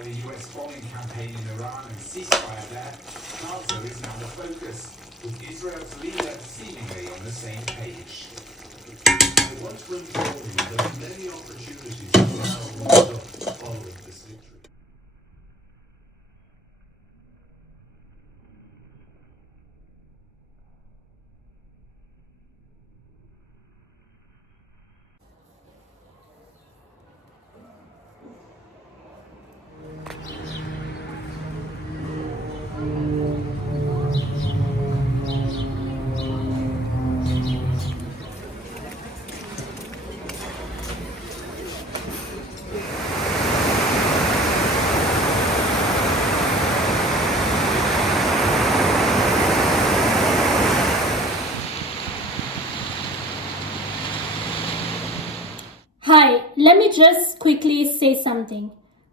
by the US bombing campaign in Iran and ceasefire there, Gaza is now the focus, with Israel's leader seemingly on the same page. I once bring told you there are many opportunities to now following this victory. Hi, let me just quickly say something.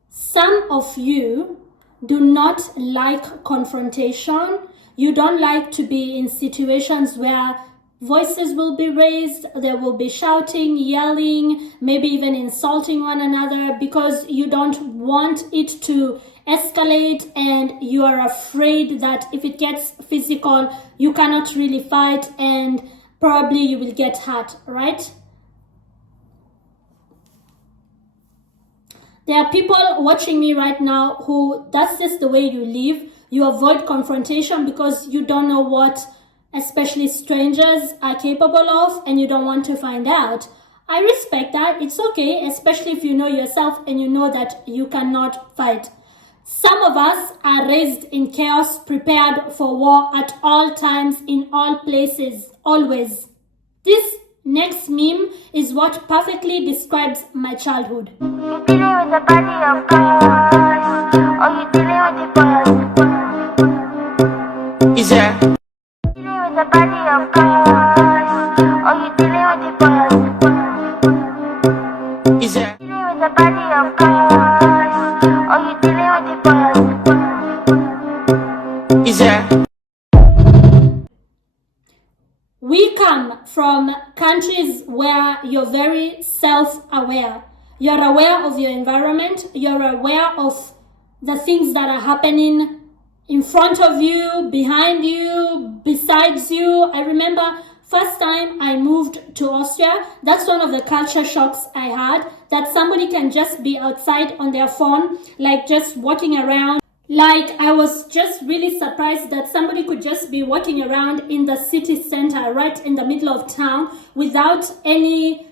Some of you do not like confrontation. You don't like to be in situations where voices will be raised, there will be shouting, yelling, maybe even insulting one another because you don't want it to escalate and you are afraid that if it gets physical, you cannot really fight and probably you will get hurt, right? There are people watching me right now who, that's just the way you live. You avoid confrontation because you don't know what especially strangers are capable of and you don't want to find out. I respect that. It's okay, especially if you know yourself and you know that you cannot fight. Some of us are raised in chaos, prepared for war at all times, in all places, always. This next meme is what perfectly describes my childhood. You dealing with the body of God, or you dealing with the boss? Is there? Dealing with the body of God, or you dealing with the boss? Is there? Dealing with the body of God, or you dealing with the boss? Is there? We come from countries where you're very self-aware. You're aware of your environment. You're aware of the things that are happening in front of you, behind you, besides you. I remember first time I moved to Austria, that's one of the culture shocks I had, that somebody can just be outside on their phone, like just walking around. Like, I was just really surprised that somebody could just be walking around in the city center, right in the middle of town, without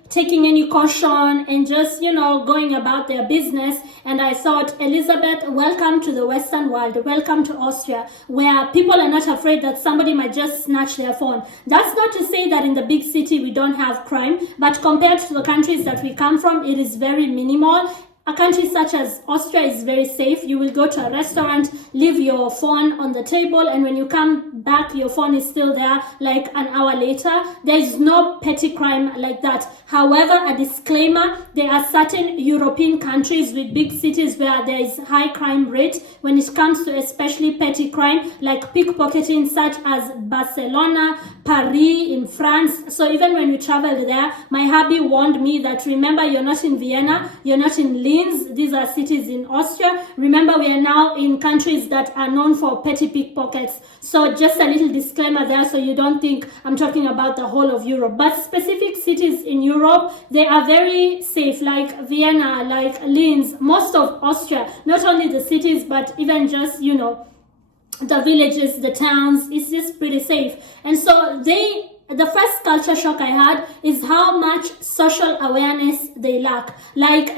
taking any caution and just, going about their business. And I thought, Elizabeth, welcome to the Western world. Welcome to Austria, where people are not afraid that somebody might just snatch their phone. That's not to say that in the big city we don't have crime, but compared to the countries that we come from, it is very minimal. A country such as Austria is very safe. You will go to a restaurant, leave your phone on the table, and when you come back, your phone is still there like an hour later. There is no petty crime like that. However, a disclaimer, there are certain European countries with big cities where there is high crime rate when it comes to especially petty crime, like pickpocketing, such as Barcelona, Paris, in France. So even when we traveled there, my hubby warned me that, remember, you're not in Vienna, you're not in Linz. These are cities in Austria. Remember, we are now in countries that are known for petty pickpockets. So just a little disclaimer there, so you don't think I'm talking about the whole of Europe. But specific cities in Europe, they are very safe, like Vienna, like Linz, most of Austria, not only the cities, but even just, the villages, the towns, it's just pretty safe. And so the first culture shock I had is how much social awareness they lack. Like,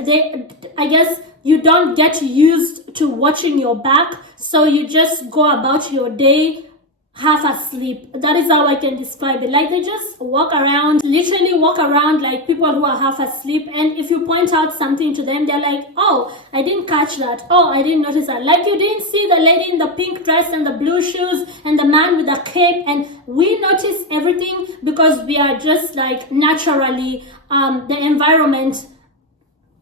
I guess you don't get used to watching your back, so you just go about your day half asleep. That is how I can describe it. Like, they just literally walk around like people who are half asleep, and if you point out something to them, they're like, oh, I didn't catch that. Oh, I didn't notice that. Like, you didn't see the lady in the pink dress and the blue shoes and the man with the cape. And we notice everything because we are just like naturally, the environment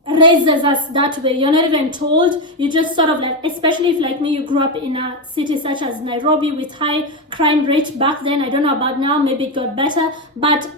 raises us that way. You're not even told. You just sort of like, especially if like me, you grew up in a city such as Nairobi with high crime rate back then. I don't know about now, maybe it got better, but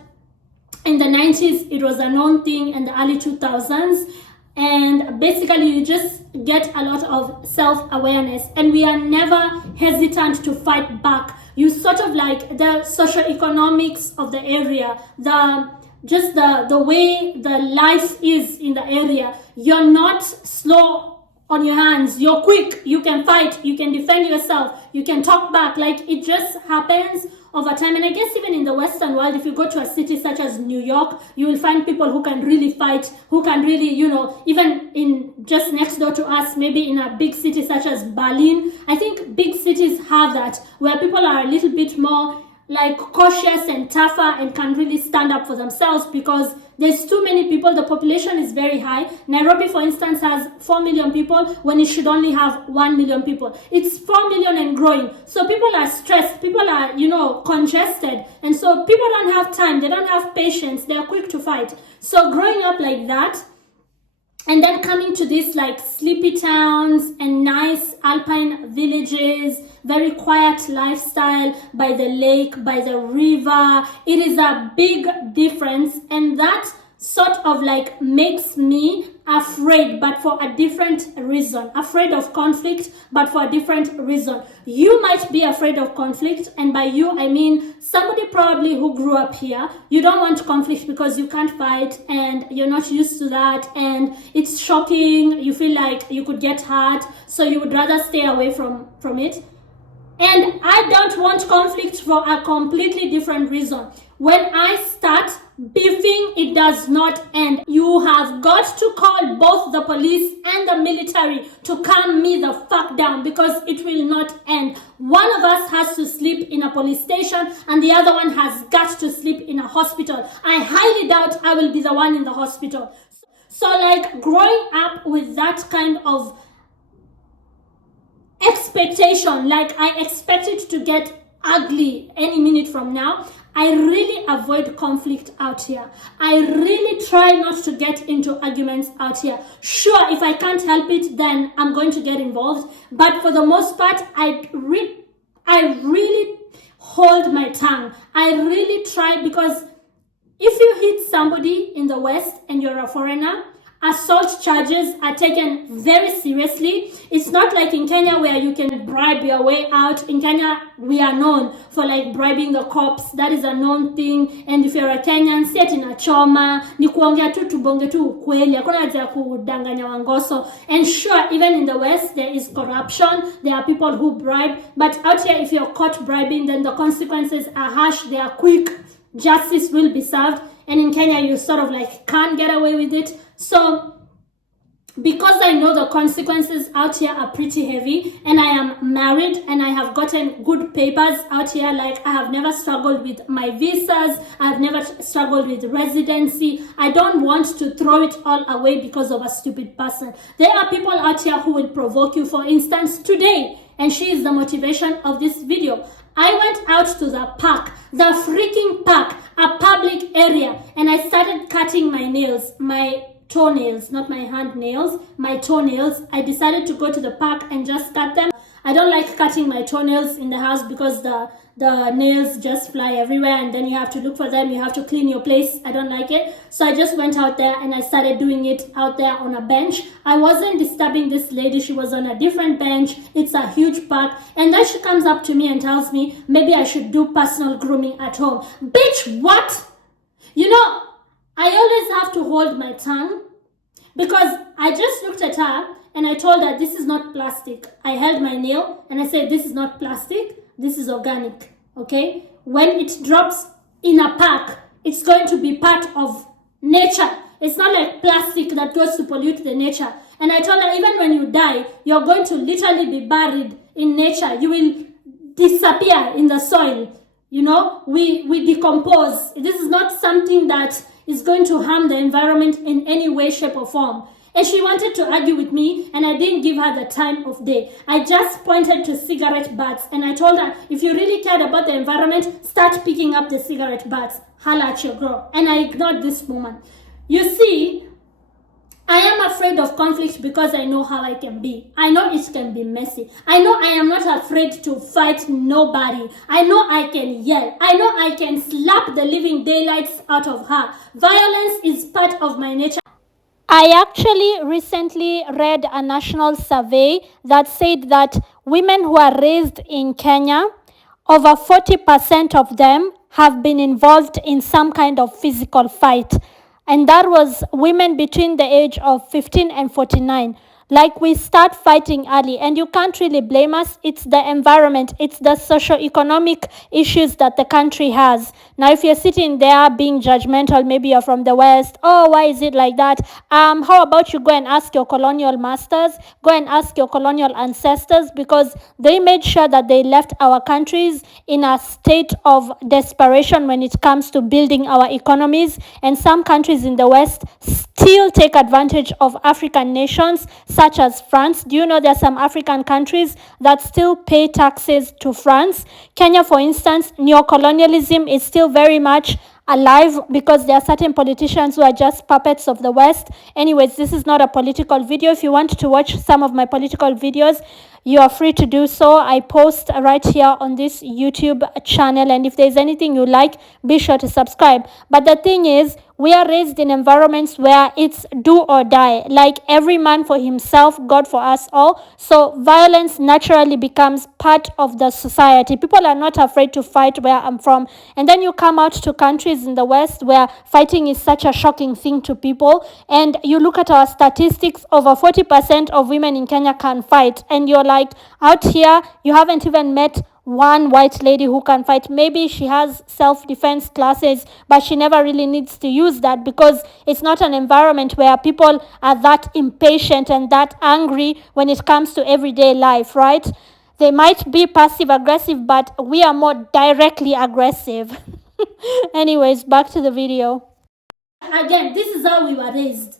in the 90s it was a known thing, in the early 2000s. and basically you just get a lot of self-awareness, and we are never hesitant to fight back. You sort of like the socioeconomics of the area, the way the life is in the area. You're not slow on your hands, you're quick, you can fight, you can defend yourself, you can talk back. Like, it just happens over time. And I guess even in the Western world, if you go to a city such as New York, you will find people who can really fight, who can really, even in just next door to us, maybe in a big city such as Berlin. I think big cities have that, where people are a little bit more like cautious and tougher and can really stand up for themselves, because there's too many people. The population is very high. Nairobi, for instance, has 4 million people when it should only have 1 million people. It's 4 million and growing. So people are stressed, people are, congested, and so people don't have time, they don't have patience, they're quick to fight. So growing up like that, and then coming to these like sleepy towns and nice alpine villages, very quiet lifestyle by the lake, by the river, it is a big difference. And that sort of like makes me afraid, but for a different reason. Afraid of conflict, but for a different reason. You might be afraid of conflict, and by you I mean somebody probably who grew up here. You don't want conflict because you can't fight and you're not used to that, and it's shocking. You feel like you could get hurt, so you would rather stay away from it. And I don't want conflict for a completely different reason. When I start beefing, it does not end. You have got to call both the police and the military to calm me the fuck down, because it will not end. One of us has to sleep in a police station and the other one has got to sleep in a hospital. I highly doubt I will be the one in the hospital. So like growing up with that kind of expectation, like I expect it to get ugly any minute from now, I really avoid conflict out here. I really try not to get into arguments out here. Sure, if I can't help it, then I'm going to get involved. But for the most part, I really hold my tongue. I really try, because if you hit somebody in the West and you're a foreigner, assault charges are taken very seriously. It's not like in Kenya where you can bribe your way out. In Kenya, we are known for like bribing the cops. That is a known thing. And if you're a Kenyan, set in a choma, ni kuongea tu tubonge tu ukweli, hakuna haja ya kudanganya wangoso. And sure, even in the West, there is corruption. There are people who bribe. But out here, if you're caught bribing, then the consequences are harsh. They are quick. Justice will be served. And in Kenya, you sort of like can't get away with it. So, because I know the consequences out here are pretty heavy, and I am married and I have gotten good papers out here, like I have never struggled with my visas, I have never struggled with residency. I don't want to throw it all away because of a stupid person. There are people out here who will provoke you. For instance, today, and she is the motivation of this video, I went out to the park, the freaking park, a public area, and I started cutting my nails, my toenails, not my hand nails, my toenails. I decided to go to the park and just cut them. I don't like cutting my toenails in the house because the nails just fly everywhere and then you have to look for them, you have to clean your place. I don't like it. So I just went out there and I started doing it out there on a bench. I wasn't disturbing this lady, she was on a different bench. It's a huge park. And then she comes up to me and tells me maybe I should do personal grooming at home. Bitch, what? I always have to hold my tongue, because I just looked at her and I told her this is not plastic. I held my nail and I said this is not plastic, this is organic, okay? When it drops in a park, it's going to be part of nature. It's not like plastic that goes to pollute the nature. And I told her even when you die, you're going to literally be buried in nature. You will disappear in the soil. We decompose. This is not something that is going to harm the environment in any way, shape, or form. And she wanted to argue with me, and I didn't give her the time of day. I just pointed to cigarette butts, and I told her, if you really cared about the environment, start picking up the cigarette butts. Holla at your girl. And I ignored this woman. You see, I am afraid of conflict because I know how I can be. I know it can be messy. I know I am not afraid to fight nobody. I know I can yell. I know I can slap the living daylights out of her. Violence is part of my nature. I actually recently read a national survey that said that women who are raised in Kenya, over 40% of them have been involved in some kind of physical fight. And that was women between the age of 15 and 49. Like, we start fighting early, and you can't really blame us. It's the environment, it's the socio-economic issues that the country has. Now, if you're sitting there being judgmental, maybe you're from the West, oh, why is it like that? How about you go and ask your colonial masters, go and ask your colonial ancestors, because they made sure that they left our countries in a state of desperation when it comes to building our economies. And some countries in the West still take advantage of African nations, such as France. Do you know there are some African countries that still pay taxes to France? Kenya, for instance, neocolonialism is still very much alive because there are certain politicians who are just puppets of the West. Anyways, this is not a political video. If you want to watch some of my political videos, you are free to do so. I post right here on this YouTube channel, and if there's anything you like, be sure to subscribe. But the thing is, we are raised in environments where it's do or die, like every man for himself, God for us all. So violence naturally becomes part of the society. People are not afraid to fight where I'm from. And then you come out to countries in the West where fighting is such a shocking thing to people. And you look at our statistics, over 40% of women in Kenya can fight. And you're like, out here, you haven't even met one white lady who can fight. Maybe she has self-defense classes, but she never really needs to use that because it's not an environment where people are that impatient and that angry when it comes to everyday life, right? They might be passive aggressive, but we are more directly aggressive. Anyways, back to the video. Again, this is how we were raised.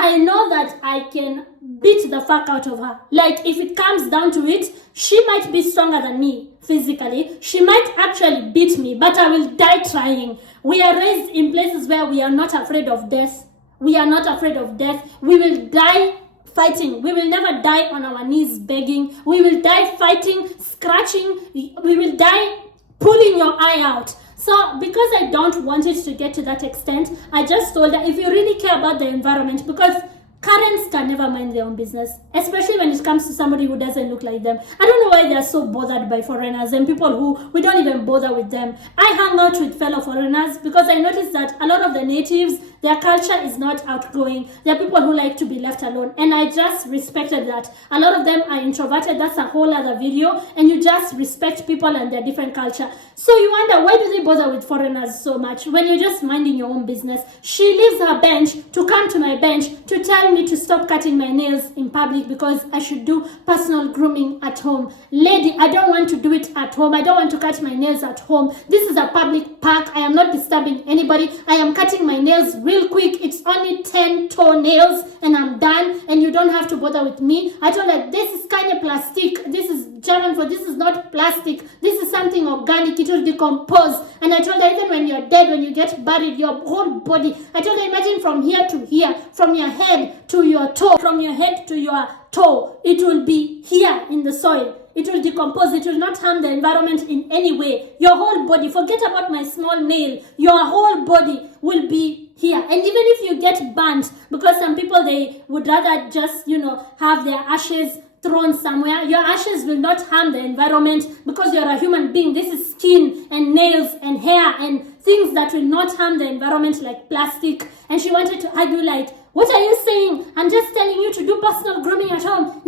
I know that I can beat the fuck out of her. Like, if it comes down to it, she might be stronger than me physically. She might actually beat me, but I will die trying. We are raised in places where we are not afraid of death. We are not afraid of death. We will die fighting. We will never die on our knees begging. We will die fighting, scratching. We will die pulling your eye out. So because I don't want it to get to that extent, I just told her, if you really care about the environment, because Karens can never mind their own business, especially when it comes to somebody who doesn't look like them. I don't know why they're so bothered by foreigners and people who we don't even bother with them. I hang out with fellow foreigners because I noticed that a lot of the natives, their culture is not outgoing. They're people who like to be left alone, and I just respected that. A lot of them are introverted. That's a whole other video, and you just respect people and their different culture. So you wonder, why do they bother with foreigners so much when you're just minding your own business? She leaves her bench to come to my bench to tell me to stop cutting my nails in public because I should do personal grooming at home. Lady, I don't want to do it at home. I don't want to cut my nails at home. This is a public park. I am not disturbing anybody. I am cutting my nails real quick. It's only 10 toenails and I'm done, and you don't have to bother with me. I told her, this is kind of plastic. This is German for this is not plastic. This is something organic. It will decompose. And I told her, even when you're dead, when you get buried, your whole body, I told her, imagine from here to here, from your head to your toe, from your head to your toe, it will be here in the soil. It will decompose. It will not harm the environment in any way. Your whole body, forget about my small nail, your whole body will be here. And even if you get burnt, because some people, they would rather just, have their ashes thrown somewhere, your ashes will not harm the environment because you're a human being. This is skin and nails and hair and things that will not harm the environment, like plastic. And she wanted to argue, like, what are you saying? I'm just telling you to do personal grooming at home.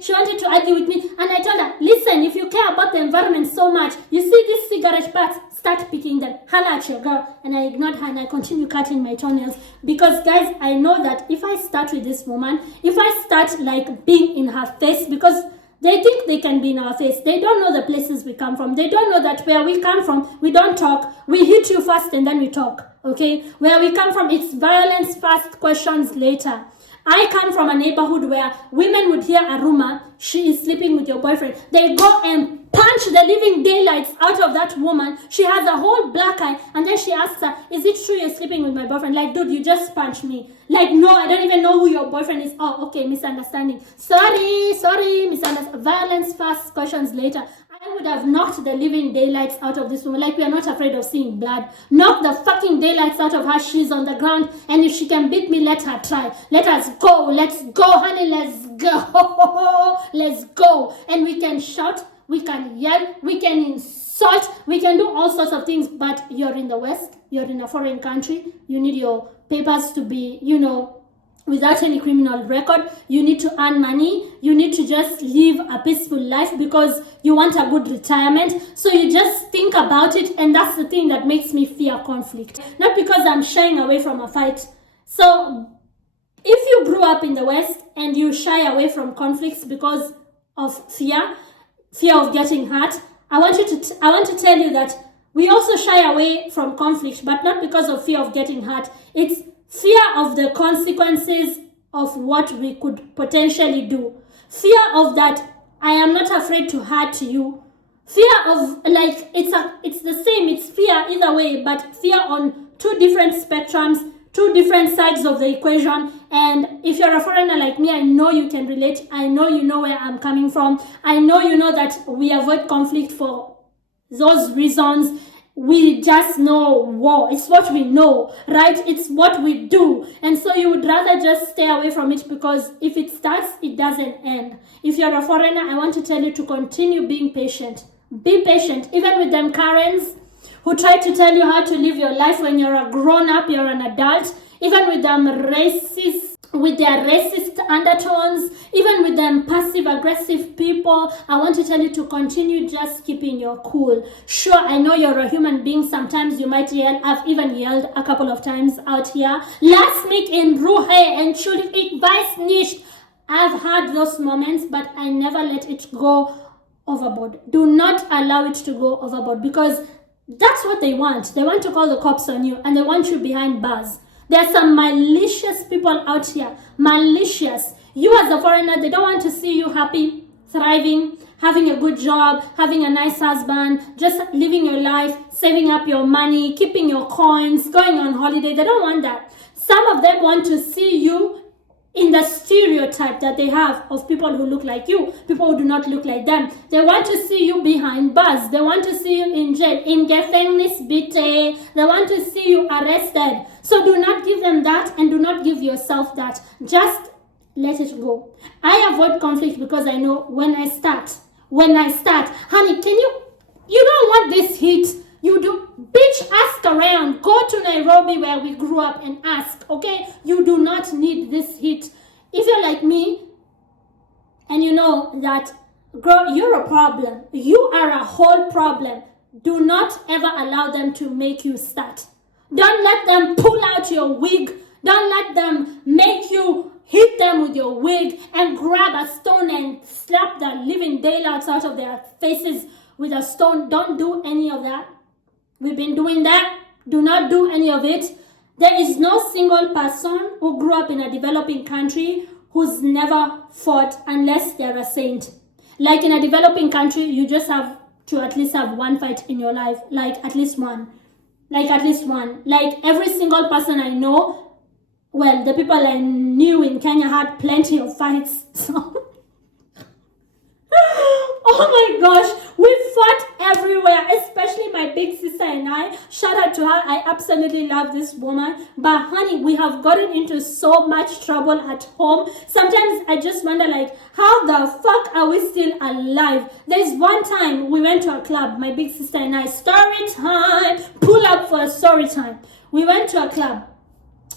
She wanted to argue with me, and I told her, listen, if you care about the environment so much, you see these cigarette butts, start picking them. Holla at your girl. And I ignored her and I continue cutting my toenails because, guys, I know that if I start with this woman, if I start like being in her face, because they think they can be in our face. They don't know the places we come from. They don't know that where we come from, we don't talk. We hit you first and then we talk. Okay? Where we come from, it's violence first, questions later. I come from a neighborhood where women would hear a rumor, she is sleeping with your boyfriend. They go and punch the living daylights out of that woman. She has a whole black eye, and then she asks her, is it true you're sleeping with my boyfriend? Like, dude, you just punched me. Like, no, I don't even know who your boyfriend is. Oh, okay, misunderstanding. Sorry, misunderstanding. Violence first, questions later. I would have knocked the living daylights out of this woman. Like, we are not afraid of seeing blood. Knock the fucking daylights out of her. She's on the ground. And if she can beat me, let her try. Let us go. Let's go, honey. Let's go. Let's go. And we can shout. We can yell. We can insult. We can do all sorts of things. But you're in the West. You're in a foreign country. You need your papers to be, without any criminal record. You need to earn money. You need to just live a peaceful life because you want a good retirement. So you just think about it, and that's the thing that makes me fear conflict. Not because I'm shying away from a fight. So if you grew up in the West and you shy away from conflicts because of fear of getting hurt, I want to tell you that we also shy away from conflict, but not because of fear of getting hurt. It's fear of the consequences of what we could potentially do. Fear of that I am not afraid to hurt you. Fear of, like, it's the same, it's fear either way, but fear on two different spectrums, two different sides of the equation. And if you're a foreigner like me, I know you can relate. I know you know where I'm coming from. I know you know that we avoid conflict for those reasons. We just know war. It's what we know, right? It's what we do. And so you would rather just stay away from it because if it starts, it doesn't end. If you're a foreigner, I want to tell you to continue being patient. Be patient, even with them Karens who try to tell you how to live your life when you're a grown-up, you're an adult, even with them racists, with their racist undertones, even with them passive-aggressive people. I want to tell you to continue just keeping your cool. Sure, I know you're a human being. Sometimes you might yell. I've even yelled a couple of times out here. Last week in Ruhe and Schuld, ich weiß nicht. I've had those moments, but I never let it go overboard. Do not allow it to go overboard because that's what they want. They want to call the cops on you and they want you behind bars. There are some malicious people out here. Malicious. You as a foreigner, they don't want to see you happy, thriving, having a good job, having a nice husband, just living your life, saving up your money, keeping your coins, going on holiday. They don't want that. Some of them want to see you in the stereotype that they have of people who look like you, people who do not look like them. They want to see you behind bars. They want to see you in jail, in Gefängnis bitte. They want to see you arrested. So do not give them that and do not give yourself that. Just let it go. I avoid conflict because I know when I start, honey, you don't want this heat. You do, bitch, ask around. Go to Nairobi where we grew up and ask, okay? You do not need this heat. If you're like me and you know that, girl, you're a problem. You are a whole problem. Do not ever allow them to make you start. Don't let them pull out your wig. Don't let them make you hit them with your wig and grab a stone and slap the living daylights out of their faces with a stone. Don't do any of that. We've been doing that. Do not do any of it. There is no single person who grew up in a developing country who's never fought unless they're a saint. Like in a developing country, you just have to at least have one fight in your life. Like at least one. Like every single person I know, well, the people I knew in Kenya had plenty of fights. So oh my gosh, we fought everywhere, especially my big sister and I. Shout out to her. I absolutely love this woman. But honey, we have gotten into so much trouble at home. Sometimes I just wonder, like, how the fuck are we still alive? There's one time we went to a club, my big sister and I. Story time. Pull up for a story time. We went to a club.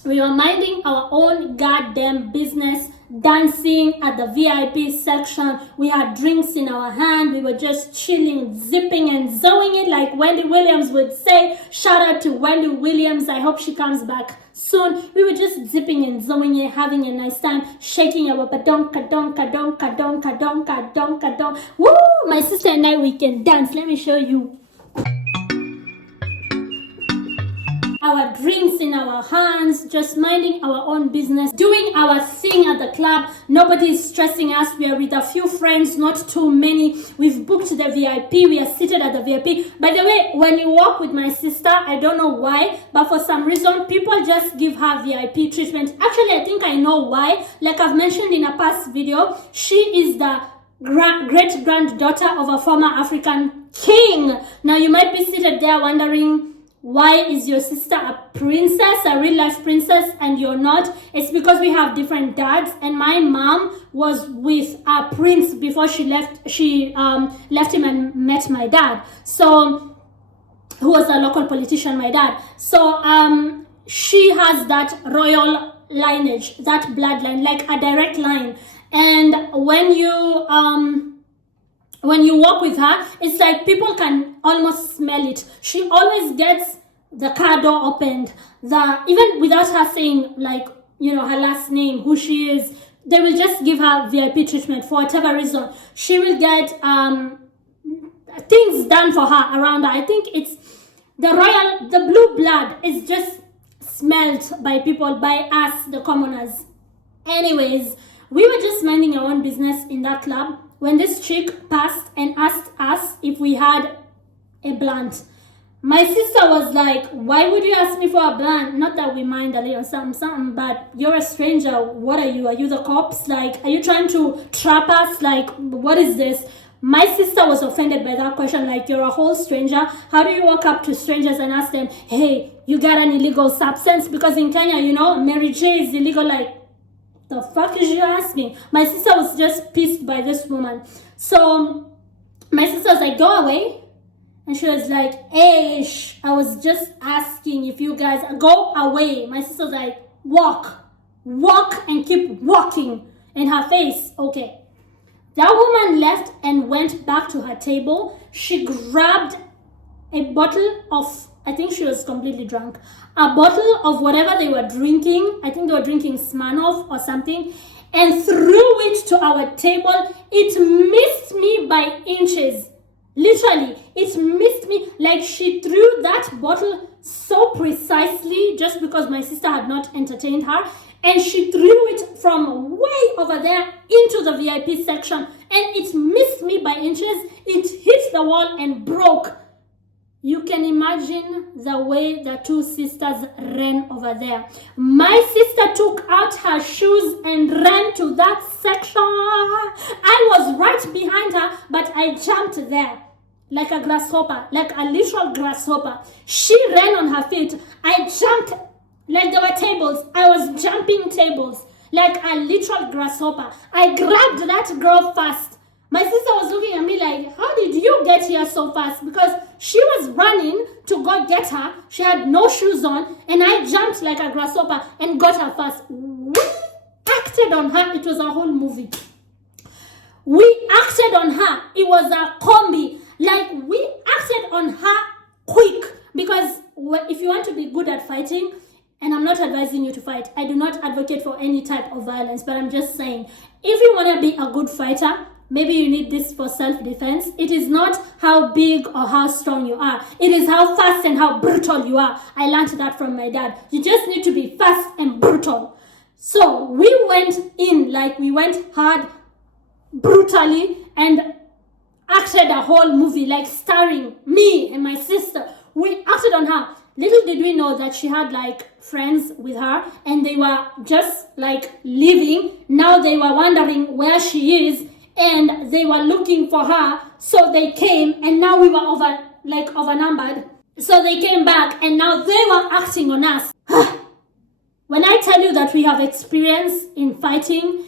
We were minding our own goddamn business, dancing at the VIP section. We had drinks in our hand. We were just chilling, zipping and zoing it like Wendy Williams would say. Shout out to Wendy Williams. I hope she comes back soon. We were just zipping and zoing it, having a nice time, shaking our badonka donka donka donka donka donka donka. Woo! My sister and I, we can dance. Let me show you. Our drinks in our hands, just minding our own business, doing our thing at the club. Nobody is stressing us. We are with a few friends, not too many. We've booked the VIP. We are seated at the VIP. By the way, when you walk with my sister, I don't know why, but for some reason, people just give her VIP treatment. Actually, I think I know why. Like I've mentioned in a past video, she is the great granddaughter of a former African king. Now you might be seated there wondering, why is your sister a princess, a real life princess, and you're not? It's because we have different dads, and my mom was with a prince before she left. She left him and met my dad. So, who was a local politician, my dad. So she has that royal lineage, that bloodline, like a direct line. And when you walk with her, it's like people can almost smell it. She always gets the car door opened, even without her saying, like, her last name, who she is. They will just give her VIP treatment for whatever reason. She will get things done for her around her. I think it's the blue blood is just smelled by people, by us, the commoners. Anyways, we were just minding our own business in that club when this chick passed and asked us if we had a blunt. My sister was like, why would you ask me for a blunt? Not that we mind a little something, but you're a stranger. What are you? Are you the cops? Like, are you trying to trap us? Like, what is this? My sister was offended by that question. Like, you're a whole stranger. How do you walk up to strangers and ask them, hey, you got an illegal substance? Because in Kenya, Mary J is illegal. Like, the fuck is you asking? My sister was just pissed by this woman. So my sister was like, go away. And she was like, Ish, I was just asking if you guys go away. My sister was like, walk and keep walking in her face. Okay. That woman left and went back to her table. She grabbed a bottle of, I think she was completely drunk, a bottle of whatever they were drinking. I think they were drinking Smirnoff or something, and threw it to our table. It missed me by inches. Literally, it missed me. Like, she threw that bottle so precisely just because my sister had not entertained her. And she threw it from way over there into the VIP section. And it missed me by inches. It hit the wall and broke. You can imagine the way the two sisters ran over there. My sister took out her shoes and ran to that section. I was right behind her, but I jumped there like a grasshopper, like a literal grasshopper. She ran on her feet. I jumped like there were tables. I was jumping tables like a literal grasshopper. I grabbed that girl fast. My sister was looking at me like, how did you get here so fast? Because she was running to go get her. She had no shoes on, and I jumped like a grasshopper and got her fast. We acted on her. It was a whole movie. We acted on her. It was a combi. Like, we acted on her quick. Because if you want to be good at fighting, and I'm not advising you to fight, I do not advocate for any type of violence, but I'm just saying, if you want to be a good fighter, maybe you need this for self-defense. It is not how big or how strong you are. It is how fast and how brutal you are. I learned that from my dad. You just need to be fast and brutal. So we went in, like, we went hard, brutally, and acted a whole movie, like starring me and my sister. We acted on her. Little did we know that she had like friends with her, and they were just like leaving. Now they were wondering where she is, and they were looking for her. So they came, and now we were overnumbered. So they came back, and now they were acting on us. When I tell you that we have experience in fighting,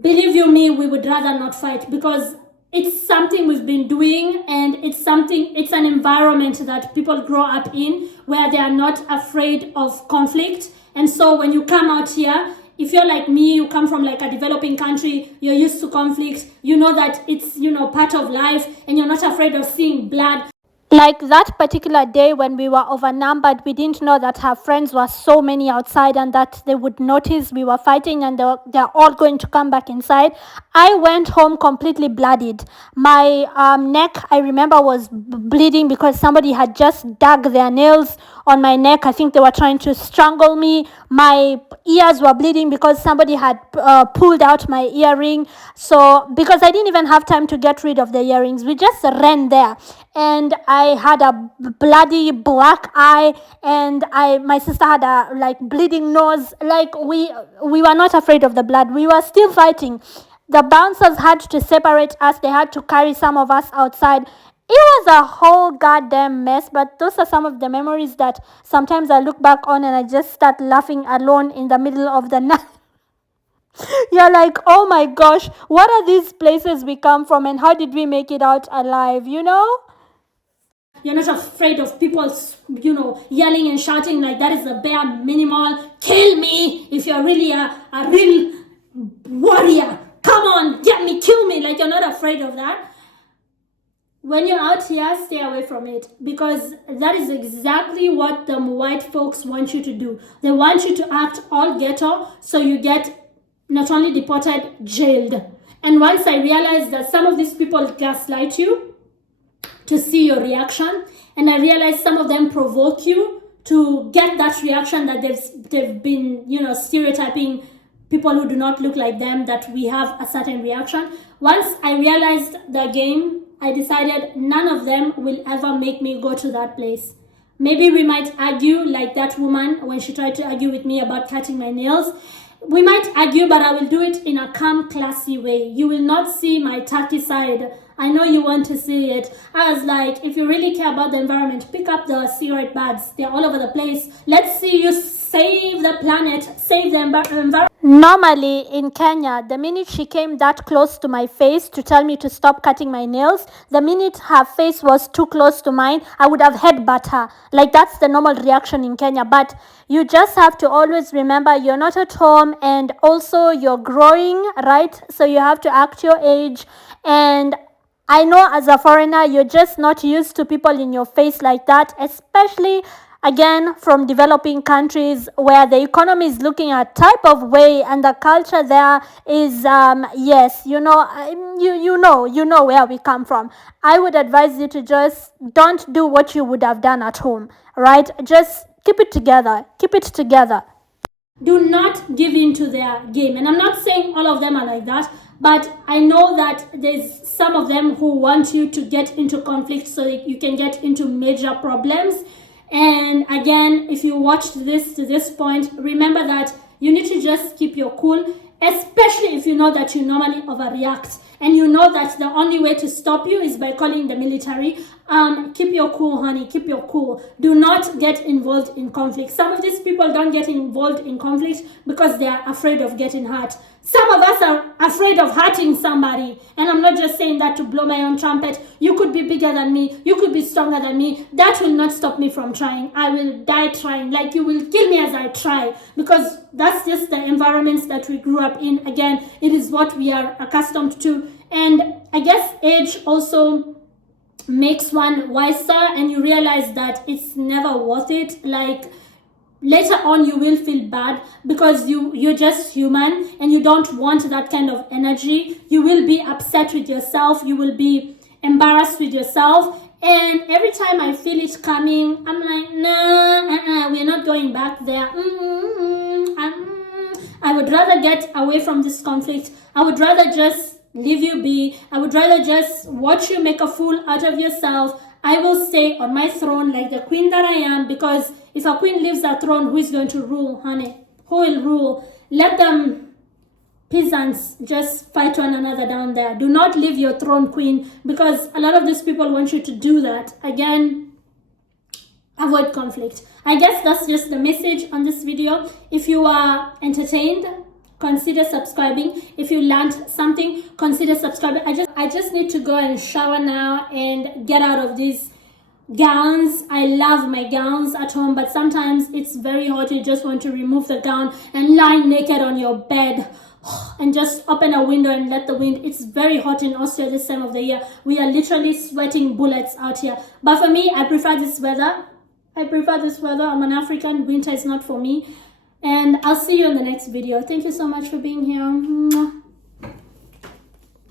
believe you me, we would rather not fight, because it's something we've been doing, and it's an environment that people grow up in where they are not afraid of conflict. And so when you come out here, if you're like me, you come from like a developing country, you're used to conflict, you know that it's, part of life, and you're not afraid of seeing blood. Like that particular day when we were overnumbered, we didn't know that her friends were so many outside, and that they would notice we were fighting, and they're all going to come back inside. I went home completely bloodied. My neck, I remember, was bleeding because somebody had just dug their nails on my neck. I think they were trying to strangle me. My ears were bleeding because somebody had pulled out my earring. So because I didn't even have time to get rid of the earrings, we just ran there, and I had a bloody black eye, and my sister had a like bleeding nose. Like we were not afraid of the blood. We were still fighting. The bouncers had to separate us. They had to carry some of us outside. It was a whole goddamn mess, but those are some of the memories that sometimes I look back on and I just start laughing alone in the middle of the night. You're like, oh my gosh, what are these places we come from and how did we make it out alive, you know? You're not afraid of people, yelling and shouting like that is the bare minimal. Kill me if you're really a real warrior. Come on, get me, kill me. Like, you're not afraid of that. When you're out here, stay away from it, because that is exactly what the white folks want you to do. They want you to act all ghetto, so you get not only deported, jailed. And once I realized that some of these people gaslight you to see your reaction, and I realized some of them provoke you to get that reaction that they've been, stereotyping people who do not look like them, that we have a certain reaction. Once I realized the game, I decided none of them will ever make me go to that place. Maybe we might argue like that woman when she tried to argue with me about cutting my nails. We might argue, but I will do it in a calm, classy way. You will not see my tacky side. I know you want to see it. I was like, if you really care about the environment, pick up the cigarette butts. They're all over the place. Let's see you save the planet, save the environment. Normally in Kenya, the minute she came that close to my face to tell me to stop cutting my nails, the minute her face was too close to mine, I would have headbutt her. Like, that's the normal reaction in Kenya. But you just have to always remember you're not at home, and also you're growing, right? So you have to act your age. And I know as a foreigner, you're just not used to people in your face like that, especially again from developing countries where the economy is looking a type of way and the culture there is yes, you know where we come from. I would advise you to just don't do what you would have done at home, right? Just keep it together. Do not give in to their game. And I'm not saying all of them are like that, but I know that there's some of them who want you to get into conflict so that you can get into major problems. And again, if you watched this to this point, remember that you need to just keep your cool, especially if you know that you normally overreact and you know that the only way to stop you is by calling the military. Keep your cool, honey. Keep your cool. Do not get involved in conflict. Some of these people don't get involved in conflict because they are afraid of getting hurt. Some of us are afraid of hurting somebody. And I'm not just saying that to blow my own trumpet. You could be bigger than me. You could be stronger than me. That will not stop me from trying. I will die trying. Like, you will kill me as I try. Because that's just the environments that we grew up in. Again, it is what we are accustomed to. And I guess age also makes one wiser, and you realize that it's never worth it. Like, later on you will feel bad because you're just human and you don't want that kind of energy. You will be upset with yourself, you will be embarrassed with yourself, and every time I feel it coming, I'm like, nah, we're not going back there. I would rather get away from this conflict. I would rather just leave you be. I would rather just watch you make a fool out of yourself. I will stay on my throne like the queen that I am, because if a queen leaves her throne, who is going to rule, honey? Who will rule? Let them peasants just fight one another down there. Do not leave your throne, queen, because a lot of these people want you to do that. Again, avoid conflict. I guess that's just the message on this video. If you are entertained, consider subscribing. If you learned something, consider subscribing. I just need to go and shower now and get out of these gowns. I love my gowns at home, but sometimes it's very hot. You just want to remove the gown and lie naked on your bed and just open a window and let the wind. It's very hot in Austria this time of the year. We are literally sweating bullets out here. But for me, I prefer this weather. I'm an African. Winter is not for me. And I'll see you in the next video. Thank you so much for being here.